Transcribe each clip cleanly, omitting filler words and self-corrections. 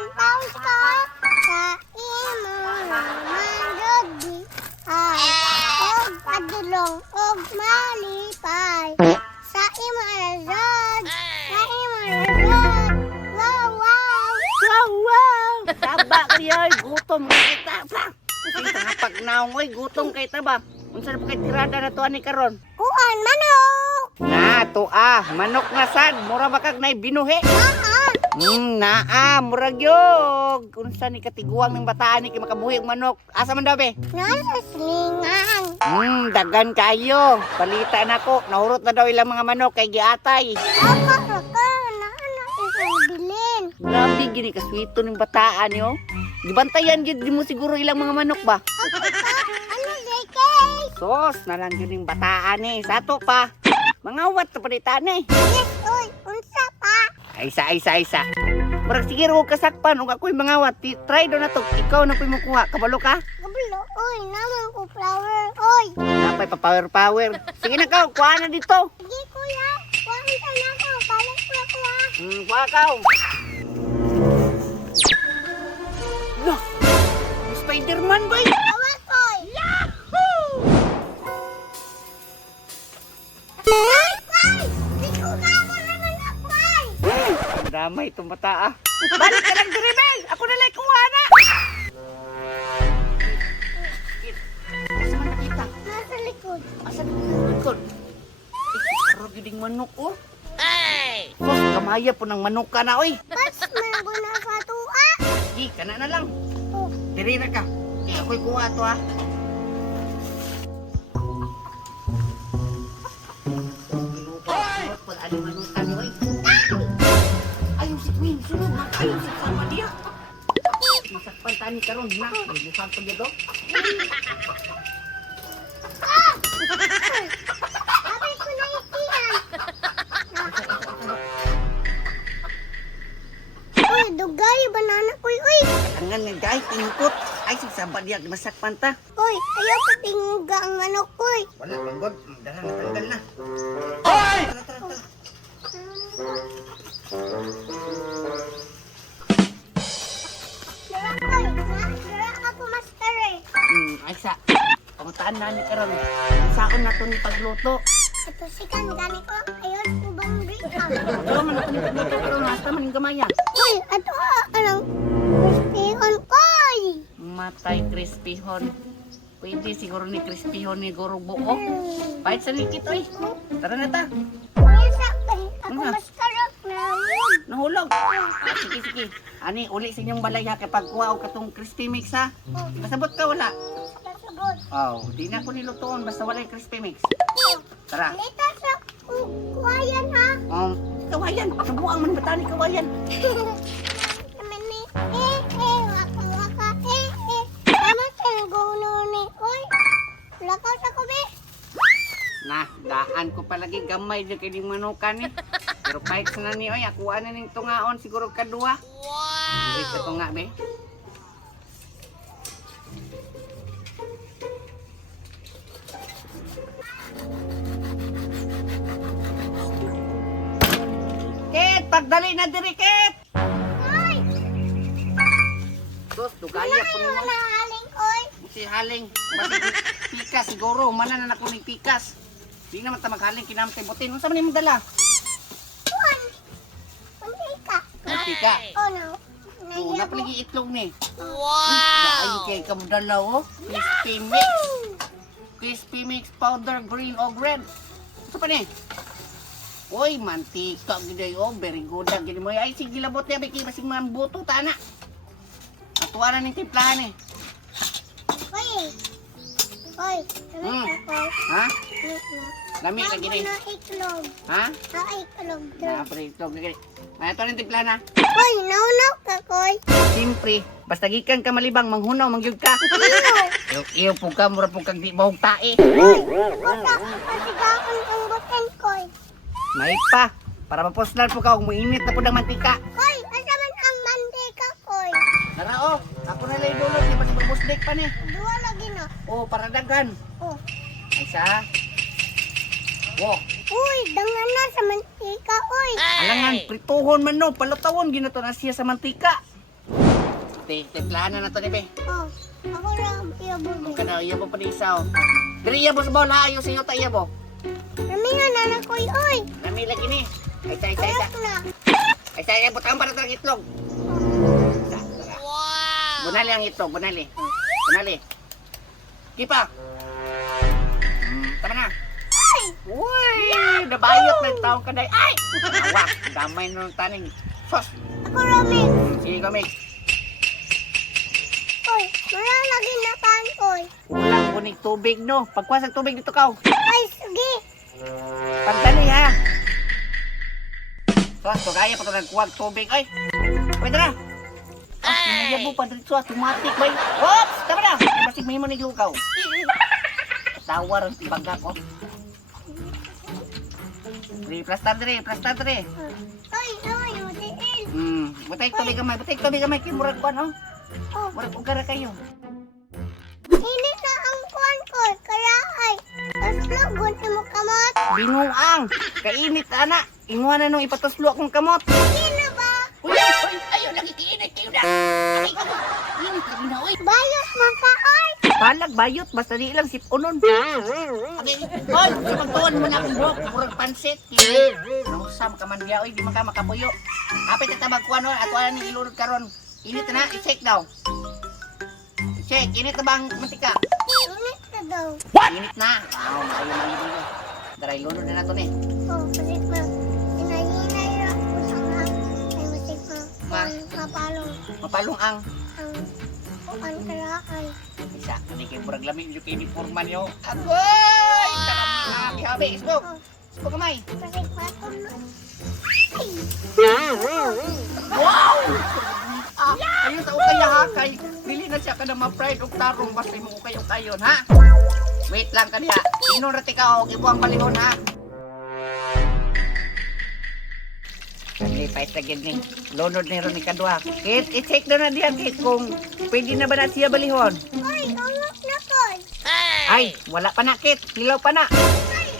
Untaos ko sa imo magodi ay og padulong og malipay sa imo razon sa imo razon. Wow, wow. Wow, wow! Taba kayo, gutom kita. Sige, pagnaong, oy, gutom kay ta ba? Unsa na pa kay tirada na to ani karon? Kuan manok. Na, to manok nga sad, mura ba kag nay binuhi? Naa, murag yog. Unsa ni katiguang ng bataan ni kay makabuhi og manok? Asa man daw be? Nasa slingan. Dagan kayo. Balita na ko, nahurot na daw ilang mga manok kay giatay. Ako ka na isang bilin. Grabe gini kaswito ng bataan yo. Gibantayan gyud di mo siguro ilang mga manok ba? Ako ka ano kay? Sos, nalang yun yung bataan eh. Sato pa. Mangawat sa palitan eh. Yes, oy, unsa pa? Aysa. Marag sige ro kasakpan. Kung ako'y mangawat, try do na to. Ikaw na po'y mukuha. Kabalo ka? Kabalo, oy, naman ko flower, oy. Napay pa power. Sige na ka, kuha na dito. Sige kuya, kuhaan ka na ako, balik ko kuya. Kuha ka. No, Spider-Man ba yun? Awas koy. Yahoo! Ay, koy! Liko ka mo naman akoy! Damay itong bata ah. Balik ka lang diri, Bel. Ako na lang kuha na. Asa man nakita? Nasa likod. Asa na likod? Arog yung manok oh. Ay! Sos, kamaya po ng manok ka na oy. Bas, mango na sa tuwa. Sige, kana na lang. Oh, Diri na ka. Ako'y kuha to ha. Wala aling manutan nyo eh. Ayaw si Queen, sunod na kayo si sama dia. Masakpan tani karon na. May buhang pa dito. abay ko na ikihan. Uy, dugay, banana koy, uy. Tangan nga guys, tingkot. Ay, sisaba dia, masakpan ta. Uy, ayaw pa tinguga ang manok, uy. Wala, langgod. Dara na, tanggal na. Hoy! Tara. Dara, koy. Dara ako master eh. Aysa. Pangutaan na ni karon. Saon na to ni pagluto. Ito si kan gani ko, ayaw ko bang breakout. Pero man ako ni pagluto karon, hasta man yung gamaya. Uy, ato anong crispy-on koy. Matay crispy-hon. Pwede siguro ni crispy-hon ni guro buo. Pahit sa likit, oy. Tara na ta. Kuya sakay, ako Ano? mas karap na yun. Nahulog. Sige. Ani, uli sa inyong balay ha. Kapag kuha o katong crispy mix ha. Masabot ka, wala. Kasabot. Oh, di na ko nilutoon. Basta wala yung crispy mix. Tara. Lita sa kuwayan ha. Kawayan. Subuang man bata ni kawayan. Naman ni, waka, Tama sa guno ni, uy. Lakaw sa kubi. Nah, daan ko palagi gamay dyan kay di manukan eh. Pero kahit sa nani, oy, ako na ning tungaon siguro kadua. Wow! Hindi sa tunga, be. Ket, pagdali na diri, Ket! Uy, Sus, dugaya po ano mo. na haling, uy. Si Haling, basta pikas siguro, manan na ako ng pikas. Di naman ta maghaling kinamtay butin. Unsa man imong dala? Kuwan. Mantika. Pika. Oh no. Oo, Naiya mo. napalagi itlog ni. Wow! Ay, kay kamudala oh. Crispy mix. Crispy mix powder green o red. Ito pa ni. Uy, mantika giday oh. Very good lang gini mo. Ay, sige labot niya. Biki, masing mambuto ta na. Atuwa na ng timplahan eh. Uy. Uy. Hmm. Ako. Ha? Lami Ako lagi ni. na itlog. Ha? Na itlog. Napre itlog lagi. Ay, ito rin timplahan ha. Uy, naunaw ka, koy. Siyempre, basta gikan ka malibang, manghunaw, mangyud ka. Iyo po ka, mura po kag di bahog tae. Wala. Pasigakan ang butin, koy. May pa, para mapuslan po ka, umuinit na po ng mantika. Koy, asa man ang mantika, koy. Tara oh, ako na lang dulot, di ba si babusdik pa ni? Dua lagi na. Oh, para daghan. Oh. Isa. Wow. Uy, dangan na sa mantika, uy. Alangan, prituhon man no, palutawon ginato na siya sa mantika. Timplahan na to ni be. Oh, ako lang iyabo be. Kana iya mo pa ni isa. Diri iya mo sa bola ayo sa iyo ta iya mo. Nami nga nanak ko oy. Nami lagi ni. Ay sa. Ayak na. Ay sa butang para tang itlog. Wow! Bunali ang itlog, bunali. Bunali. Kipa. Tama na. Ay! Uy, nabayot ng taong kanday. Ay! Awa, damay nung taning. Sos, Ako Rami. sige kami. Oy, malalagin na pan koy. Walang kunig tubig, no? Pagkuha sa tubig dito ka. Ay, sige. Pagdali, ha? Sos, kagaya pa ito nagkuha tubig. Ay, pwede na. Ah, kaya mo pa dito, tumatik, bay. Oops, tama na. Basig may mo naglukaw. Tawar ang baga ko. Plastar dire. Oy, oy, utiin. Butay tubig gamay, kimurag ko, no? Oh, Murag ugara kayo. init na ang kuan koy. Kaya ay, taslogon mo kamot. Binguang, kainit ana. Inguha na nung ipatuslo akong kamot. Sino ba? Uy, ayaw lagi kiinit kayo na. Ay, init lagi na, uy. Bayot man ka oy. Palag bayot, basta di lang sipunon. Okay, oy, pagtuon mo na akong buhok, murag pansit. Nausam ka man diya, uy, di man ka makapuyo. Kapit na tabag kuha nun, ato ni ilunod karon. Init na, i-check daw. I-check, init na ba ang mantika? Init na daw. Init na. Ayaw na dito. Daray, lunod na nato ni. Oh, palit mo. Hinay-hinay ra ko sa nga. Ay, masig mo. Ma? Mapalong. Mapalong ang Ang kalakay. isa. Hindi kayo murag lamig yung uniforman nyo. Agoy! Habi-habi, isbog. Isbog kamay. Masig matulog. Ay! Wow! Ayun sa ukay hakay. Dili na siya ka na ma-pride og tarong basta mo ukay o kayon, ha? Wait lang kaniya. Inon rati ka og ibuang balihon, ha? Pahit na gid ni. Lunod ni ron ni kadwa. Kit, i-check na diyan kit kung pwede na ba na siya balihon. Ay, angak na koy. Ay, wala pa na kit. Hilaw pa na. Ay!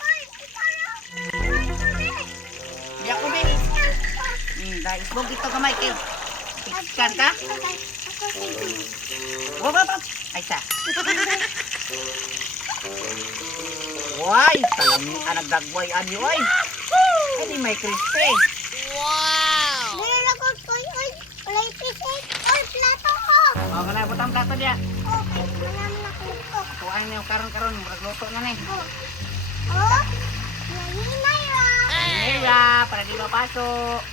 Ay! Parang! Ay, kami! Di ako ba? Dahil isbog dito kamay kayo. Ikan ka? Ako sige. Wag. Ay sa. Why? Talamin ka nagdagway ani, oy. Ay, di may crispy. Wow! Meron ako koy. Ay! Walay pisik. Ay, plato ko. O, kana butang plato diya. Okay, malam na ko ito. Tuwain niyo karon, magluto na ni. Oh! Oh! Nahinay ra. Mira, para di mapaso.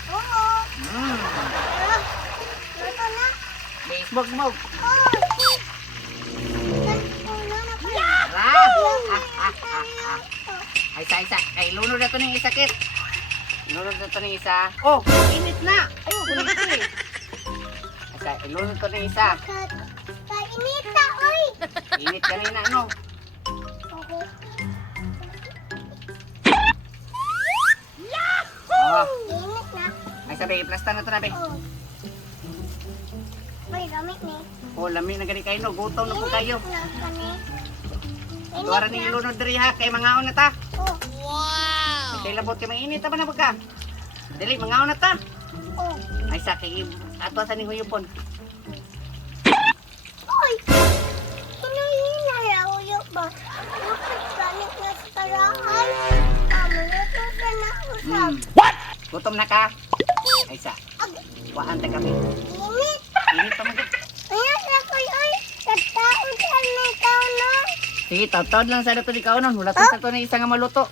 Oo. Pero, luto na. May smog. Oh! Nagpuno na pa. Ay, isa. Ay, lunod na to ng isa, Kit. Lunod na to ng isa. Oh, init na. Ayaw, kulit ko eh. Isa, lunod to ng isa. Kainit na, oy! Init kanina, ano? Okay. Oh, Init na. ay sabi, i-plastar na to na, be. Oh. Uy, gamit ni. Oh, lami na gani kayo, no? Gutom na po kayo. Init na kani. Tuwara ni lunod diri ha, kay mangaon na ta. Oh. Wow! Kay labot kay mainit ta ba na pagka? Dili, mangaon na ta. Oh. Ay sa kay ato sa ni huyupon. Oy! Hinahinay ra uyo ba? Bakit galit na sa karahan? Maluto ka na usap. Gutom na ka? Ay sa, Ag, waan ta kami. init. Init pa mo. Ayan na ko, oy! Tagtaon ka na ikaw na. Sige, taon lang sa dato di kaonon. Wala ta sa to ni isa nga maluto.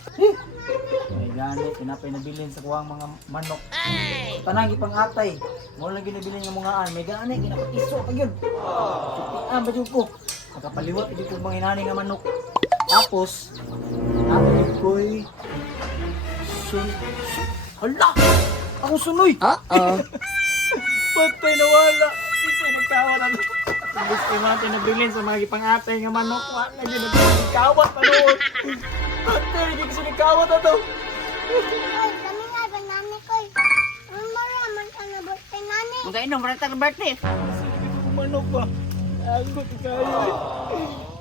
May gani, pinapay nabilin sa kuwang mga manok. Hey! Tanang ipang atay. Mo lang ginabilin ng mga an. May gani, ginapatiso pa yun. Sutian ba yun ko? Nakapaliwat, hindi ko mga inani nga manok. Tapos, napalib ko'y... Hala! Ako sunoy! Patay nawala! Sisay nagtawa na doon. Ang gusto natin nabilin sa mga ipang atay nga manok. Wala, ginagkawat pa noon. Patay, hindi ko sinikawat na to. Oy, kami nga ba nani ko? Ang maraman ka na ba kay nani? Mga inom, wala ta birthday. Sige ko manok ba? Agot kayo eh.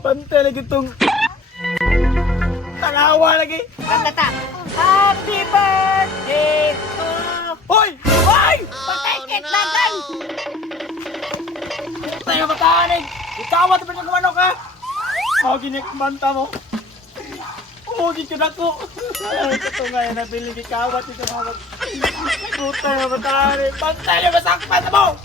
Pantay lagi itong... Tanawa lagi! Kanta ta. Happy birthday to... Hoy! Hoy! Patay, Kit, lagan! Kawat pa niyang manok ha. Mau ginik banta mo. Ugi ko na ko. Ay, ito nga yan, nabili ni kawat ito mga mag... Puta na matari. Bantay na masakpan mo!